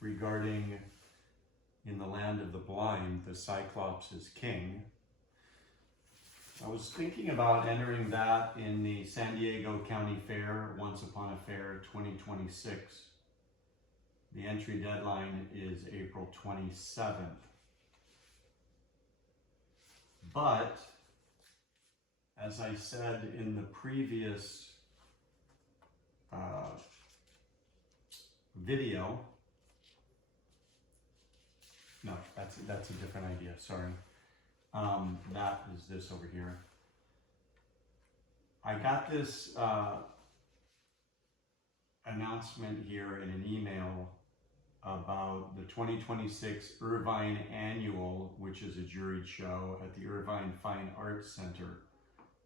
regarding in the land of the blind, the Cyclops is king. I was thinking about entering that in the San Diego County Fair, Once Upon a Fair 2026. The entry deadline is April 27th. But, as I said in the previous video, no, that's a different idea, sorry. That is this over here. I got this announcement here in an email about the 2026 Irvine Annual, which is a juried show at the Irvine Fine Arts Center.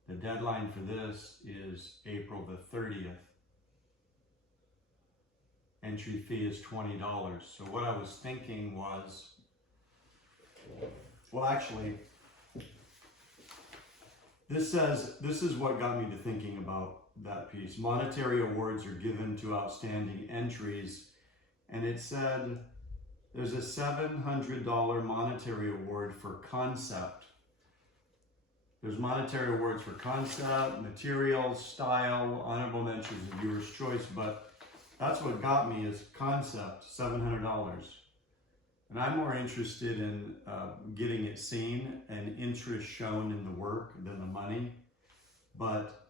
The deadline for this is April the 30th. Entry fee is $20. So what I was thinking was, well, actually, this is what got me to thinking about that piece. Monetary awards are given to outstanding entries, and it said there's a $700 monetary award for concept. There's monetary awards for concept, materials, style, honorable mentions, and viewer's choice, but that's what got me is concept, $700. And I'm more interested in getting it seen and interest shown in the work than the money. But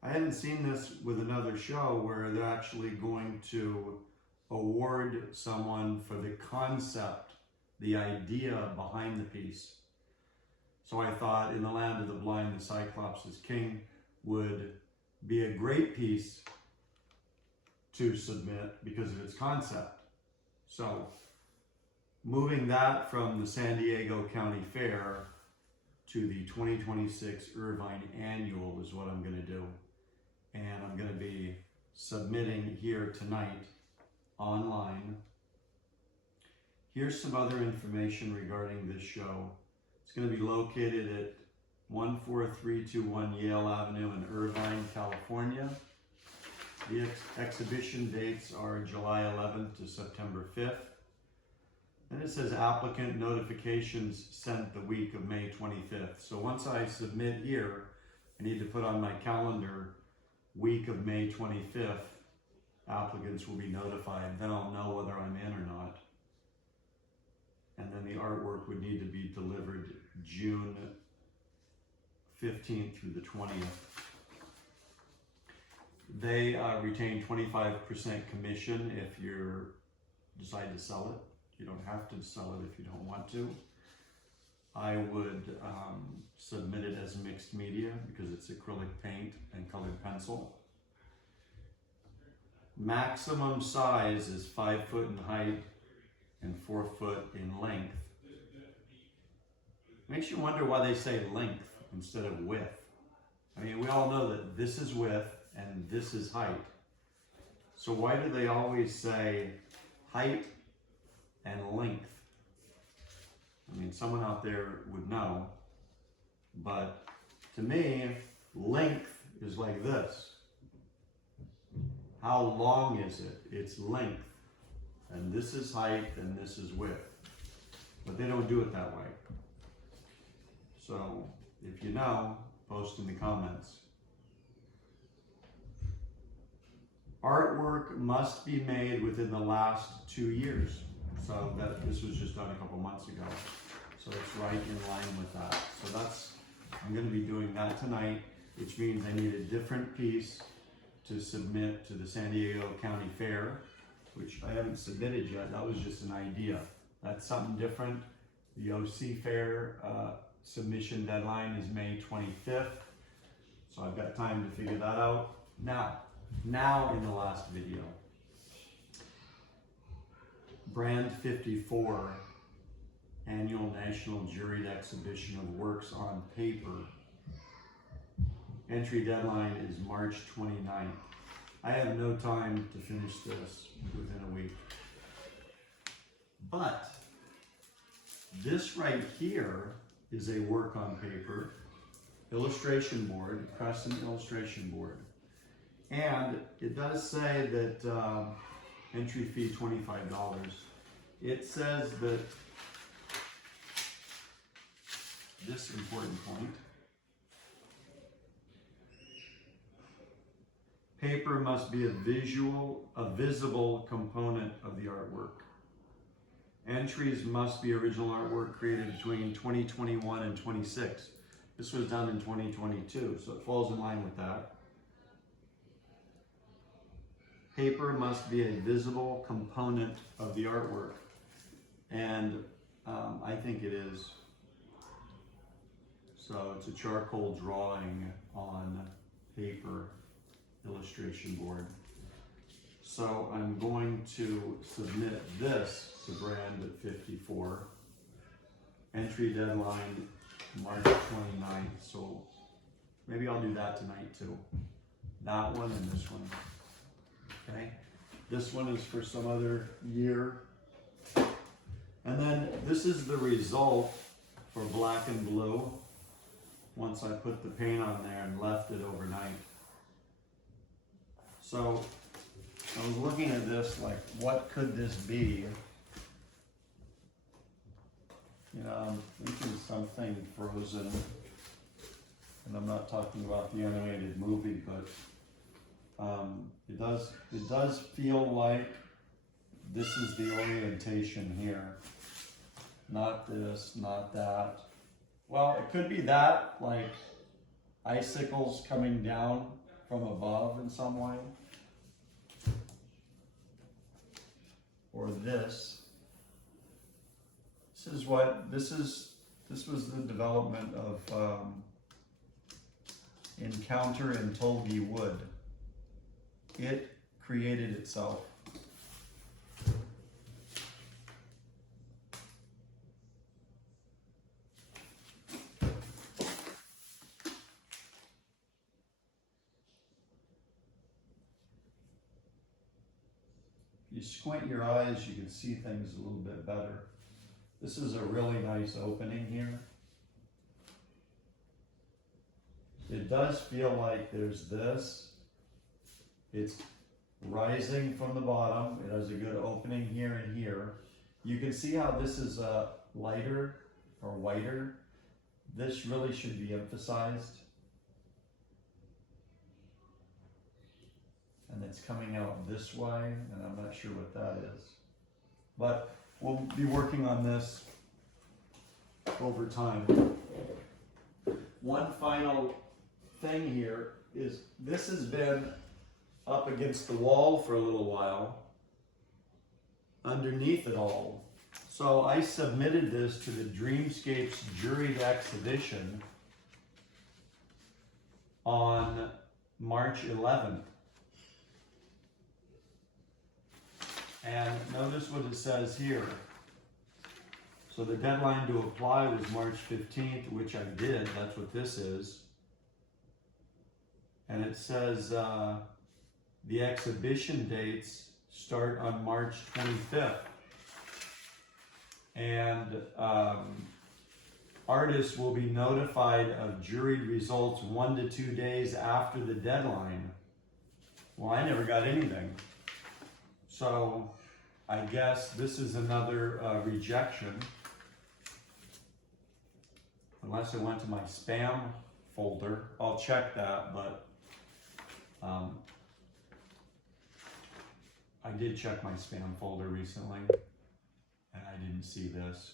I haven't seen this with another show where they're actually going to award someone for the concept, the idea behind the piece. So I thought in the land of the blind, the Cyclops is king would be a great piece to submit because of its concept. So moving that from the San Diego County Fair to the 2026 Irvine Annual is what I'm going to do. And I'm going to be submitting here tonight online. Here's some other information regarding this show. It's going to be located at 14321 Yale Avenue in Irvine, California. The exhibition dates are July 11th to September 5th. And it says applicant notifications sent the week of May 25th. So once I submit here, I need to put on my calendar week of May 25th. Applicants will be notified. Then I'll know whether I'm in or not. And then the artwork would need to be delivered June 15th through the 20th. They retain 25% commission if you decide to sell it. You don't have to sell it if you don't want to. I would submit it as mixed media because it's acrylic paint and colored pencil. Maximum size is 5 foot in height and 4 foot in length. Makes you wonder why they say length instead of width. I mean, we all know that this is width and this is height. So why do they always say height and length? I mean, someone out there would know, but to me, length is like this. How long is it? It's length. And this is height and this is width. But they don't do it that way. So if you know, post in the comments. Artwork must be made within the last 2 years. So this was just done a couple months ago. So it's right in line with that. So I'm going to be doing that tonight, which means I need a different piece to submit to the San Diego County Fair, which I haven't submitted yet. That was just an idea. That's something different. The OC Fair submission deadline is May 25th. So I've got time to figure that out. Now in the last video, Brand 54 Annual National Juried Exhibition of Works on Paper. Entry deadline is March 29th. I have no time to finish this within a week. But this right here is a work on paper, illustration board, custom illustration board. And it does say that entry fee $25. It says that this important point, paper must be a visible component of the artwork. Entries must be original artwork created between 2021 and 26. This was done in 2022, so it falls in line with that. Paper must be a visible component of the artwork. And I think it is. So it's a charcoal drawing on paper illustration board. So I'm going to submit this to Brand at 54. Entry deadline March 29th. So maybe I'll do that tonight too. That one and this one. Okay. This one is for some other year. And then this is the result for black and blue once I put the paint on there and left it overnight. So I was looking at this like, what could this be? You know, I'm thinking something Frozen. And I'm not talking about the animated movie, but it does feel like this is the orientation here. Not this, not that. Well, it could be that, like icicles coming down from above in some way. Or this. This was the development of Encounter in Tulgey Wood. It created itself. If you squint your eyes, you can see things a little bit better. This is a really nice opening here. It does feel like there's this. It's rising from the bottom. It has a good opening here and here. You can see how this is lighter or whiter. This really should be emphasized. And it's coming out this way, and I'm not sure what that is. But we'll be working on this over time. One final thing here is this has been up against the wall for a little while, underneath it all. So I submitted this to the Dreamscapes juried exhibition on March 11th. And notice what it says here. So the deadline to apply was March 15th, which I did. That's what this is. And it says the exhibition dates start on March 25th. And artists will be notified of juried results 1 to 2 days after the deadline. Well, I never got anything. So I guess this is another rejection. Unless it went to my spam folder. I'll check that, but I did check my spam folder recently and I didn't see this.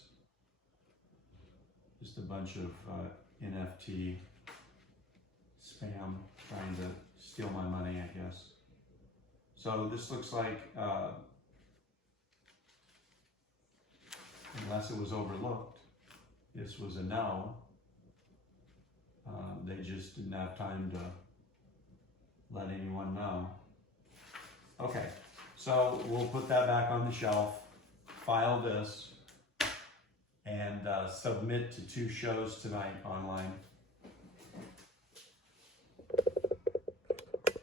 Just a bunch of NFT spam trying to steal my money, I guess. So this looks like, unless it was overlooked, this was a no. They just didn't have time to let anyone know. Okay, so we'll put that back on the shelf, file this, and submit to 2 shows tonight online.